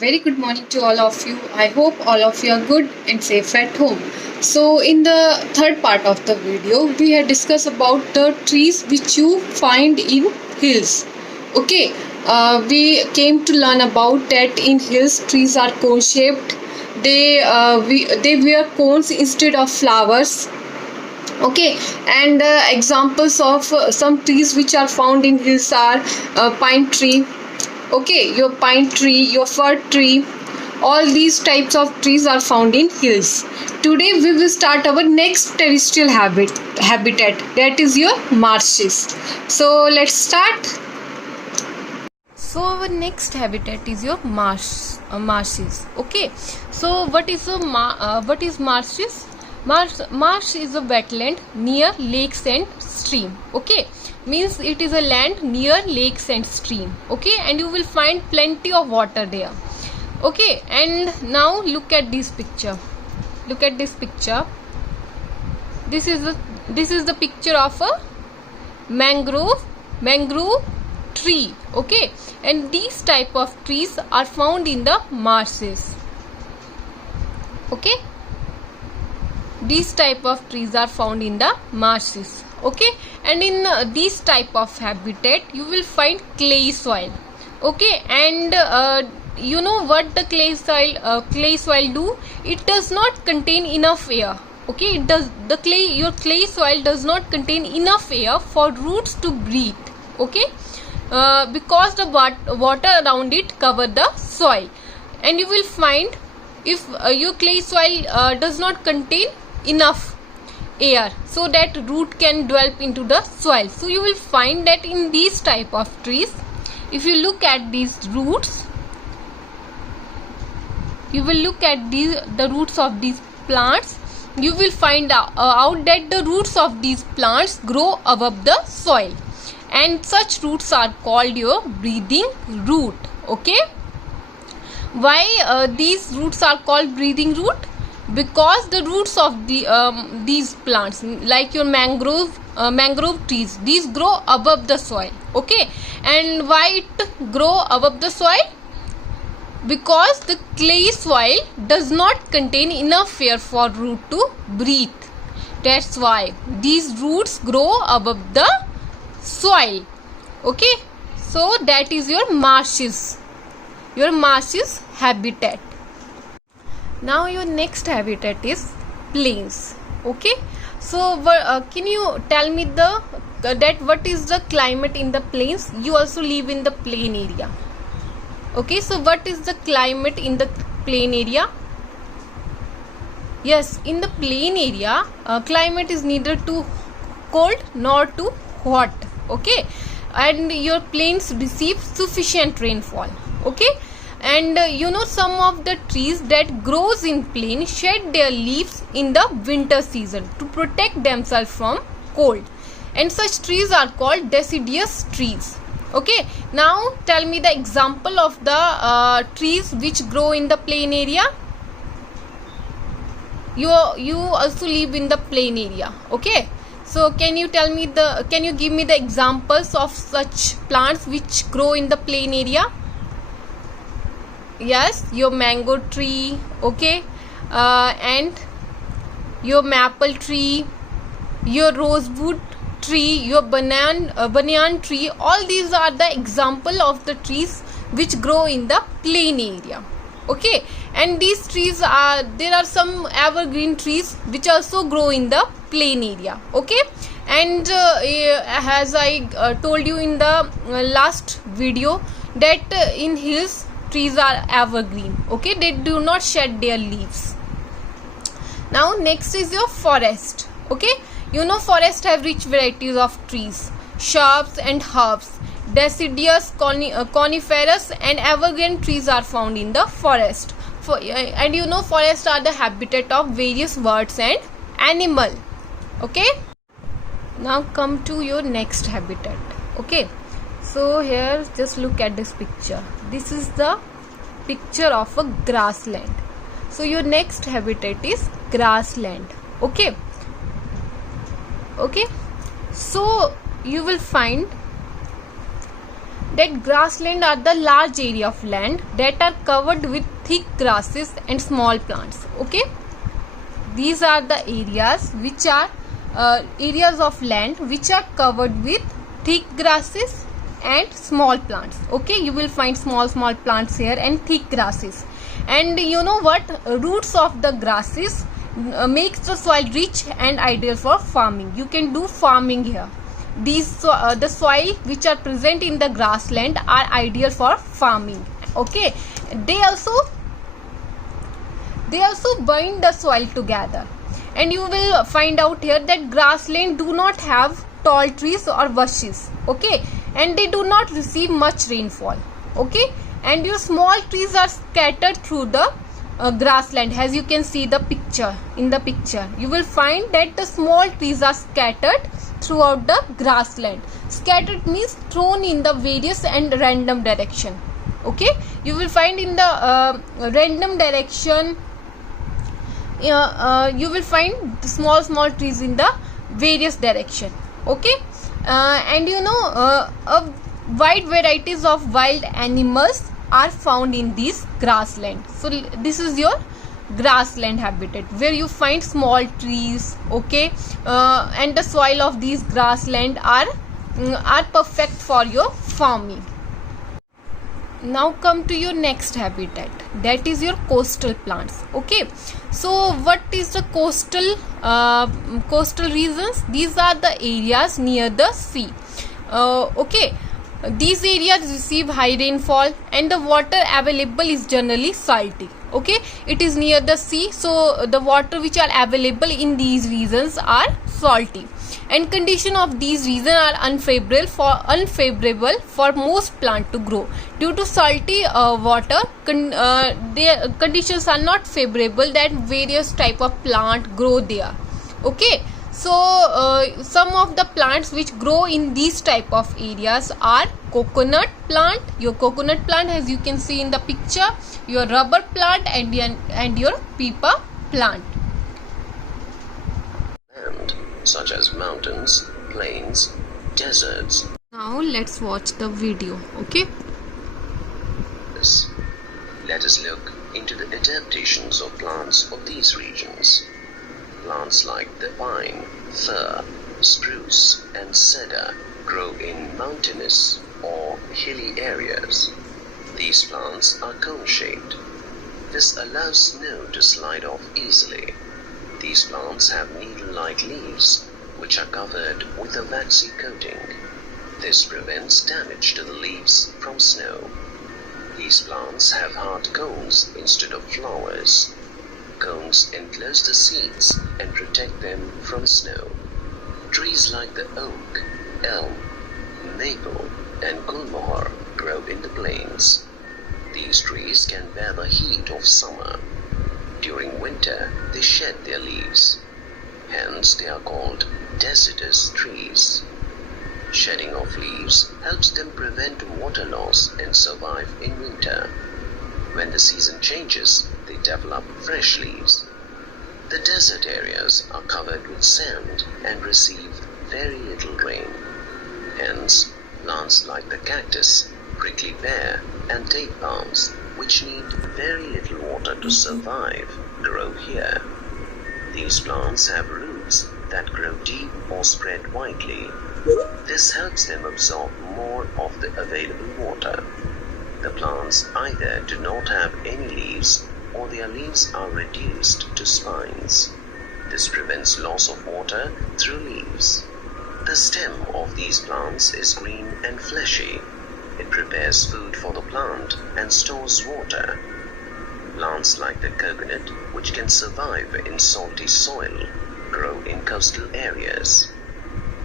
Very good morning to all of you. I hope all of you are good and safe at home. So, in the third part of the video, we had discussed about the trees which you find in hills. Okay, we came to learn about that in hills trees are cone shaped. They wear cones instead of flowers. Okay, and examples of some trees which are found in hills are pine tree. Okay, your pine tree, your fir tree, all these types of trees are found in hills. Today we will start our next terrestrial habitat, that is your marshes. So let's start. So our next habitat is your marshes. Okay, so what is marshes? Marsh is a wetland near lakes and stream. Okay, means it is a land near lakes and stream. Okay, and you will find plenty of water there. Okay, and now look at this picture. Look at this picture. This is the picture of a mangrove tree. Okay, and these type of trees are found in the marshes. Okay, these type of trees are found in the marshes. Okay, and in this type of habitat you will find clay soil. Okay, and you know what the clay soil do? It does not contain enough air. Okay, your clay soil does not contain enough air for roots to breathe. Okay, because the water around it cover the soil, and you will find if your clay soil does not contain enough air so that root can develop into the soil, so you will find that in these type of trees, if you look at these roots, you will look at the roots of these plants, you will find out that the roots of these plants grow above the soil, and such roots are called your breathing root. Okay, why these roots are called breathing root? Because the roots of these plants, like your mangrove trees, these grow above the soil. Okay, and why it grow above the soil? Because the clay soil does not contain enough air for root to breathe. That's why these roots grow above the soil. Okay, so that is your marshes habitat. Now your next habitat is plains. Okay, so can you tell me that what is the climate in the plains? You also live in the plain area. Okay, so what is the climate in the plain area? Yes, in the plain area, climate is neither too cold nor too hot. Okay, and your plains receive sufficient rainfall. Okay, and you know, some of the trees that grows in plain shed their leaves in the winter season to protect themselves from cold, and such trees are called deciduous trees. Okay, now tell me the example of the trees which grow in the plain area. You also live in the plain area. Okay, so can you give me the examples of such plants which grow in the plain area? Yes, your mango tree. Okay, and your maple tree, your rosewood tree, your banyan tree. All these are the example of the trees which grow in the plain area. Okay, and these trees there are some evergreen trees which also grow in the plain area. Okay, and as I told you in the last video that in hills trees are evergreen. Okay, they do not shed their leaves. Now next is your forest. Okay, you know, forest have rich varieties of trees, shrubs and herbs. Deciduous, coniferous and evergreen trees are found in the forest. And you know, forests are the habitat of various birds and animal. Okay, now come to your next habitat. Okay, so here just look at this picture. This is the picture of a grassland. So your next habitat is grassland. Okay, so you will find that grassland are the large area of land that are covered with thick grasses and small plants. Okay, these are the areas which are areas of land which are covered with thick grasses and small plants. Okay, you will find small plants here and thick grasses. And you know what, roots of the grasses makes the soil rich and ideal for farming. You can do farming here. These the soil which are present in the grassland are ideal for farming. Okay, they also bind the soil together. And you will find out here that grassland do not have tall trees or bushes. Okay, and they do not receive much rainfall. Okay, and your small trees are scattered through the grassland. As you can see the picture, in the picture you will find that the small trees are scattered throughout the grassland. Scattered means thrown in the various and random direction. Okay, you will find in the random direction, you will find small trees in the various direction. Okay, and you know, a wide varieties of wild animals are found in this grassland. So this is your grassland habitat where you find small trees. Okay, and the soil of these grassland are perfect for your farming. Now come to your next habitat, that is your coastal plants. Okay, so what is the coastal regions? These are the areas near the sea. Okay, these areas receive high rainfall and the water available is generally salty. Okay, it is near the sea, so the water which are available in these regions are salty, and condition of these regions are unfavorable for most plant to grow. Due to salty water, their conditions are not favorable that various type of plant grow there. Okay, so some of the plants which grow in these type of areas are coconut plant, your coconut plant as you can see in the picture, your rubber plant, and your pippa plant. And such as mountains, plains, deserts. Now let's watch the video. Okay, let us look into the adaptations of plants of these regions. Plants like the pine, fir, spruce, and cedar grow in mountainous or hilly areas. These plants are cone-shaped. This allows snow to slide off easily. These plants have needle-like leaves, which are covered with a waxy coating. This prevents damage to the leaves from snow. These plants have hard cones instead of flowers. Cones enclose the seeds and protect them from snow. Trees like the oak, elm, maple, and gulmohar grow in the plains. These trees can bear the heat of summer. During winter, they shed their leaves. Hence, they are called deciduous trees. Shedding of leaves helps them prevent water loss and survive in winter. When the season changes, they develop fresh leaves. The desert areas are covered with sand and receive very little rain. Hence, plants like the cactus, prickly pear, and date palms, which need very little water to survive, grow here. These plants have roots that grow deep or spread widely. This helps them absorb more of the available water. The plants either do not have any leaves or their leaves are reduced to spines. This prevents loss of water through leaves. The stem of these plants is green and fleshy. It prepares food for the plant and stores water. Plants like the coconut, which can survive in salty soil, grow in coastal areas.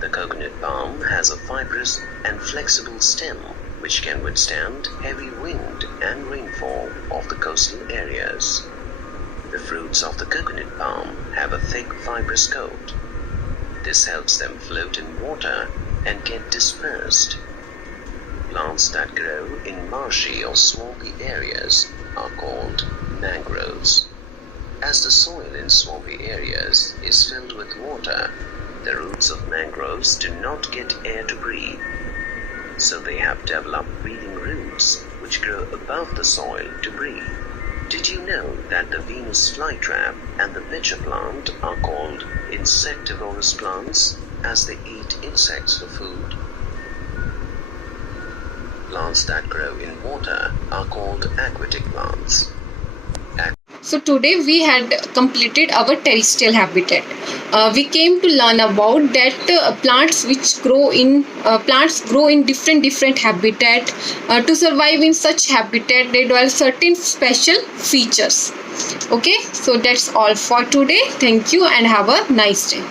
The coconut palm has a fibrous and flexible stem which can withstand heavy wind and rainfall of the coastal areas. The fruits of the coconut palm have a thick fibrous coat. This helps them float in water and get dispersed. Plants that grow in marshy or swampy areas are called mangroves. As the soil in swampy areas is filled with water, the roots of mangroves do not get air to breathe. so they have developed breathing roots which grow above the soil to breathe. Did you know that the Venus flytrap and the pitcher plant are called insectivorous plants as they eat insects for food? Plants that grow in water are called aquatic plants. So today we had completed our terrestrial habitat. We came to learn about that plants grow in different habitat. To survive in such habitat, they develop certain special features. Okay, so that's all for today. Thank you and have a nice day.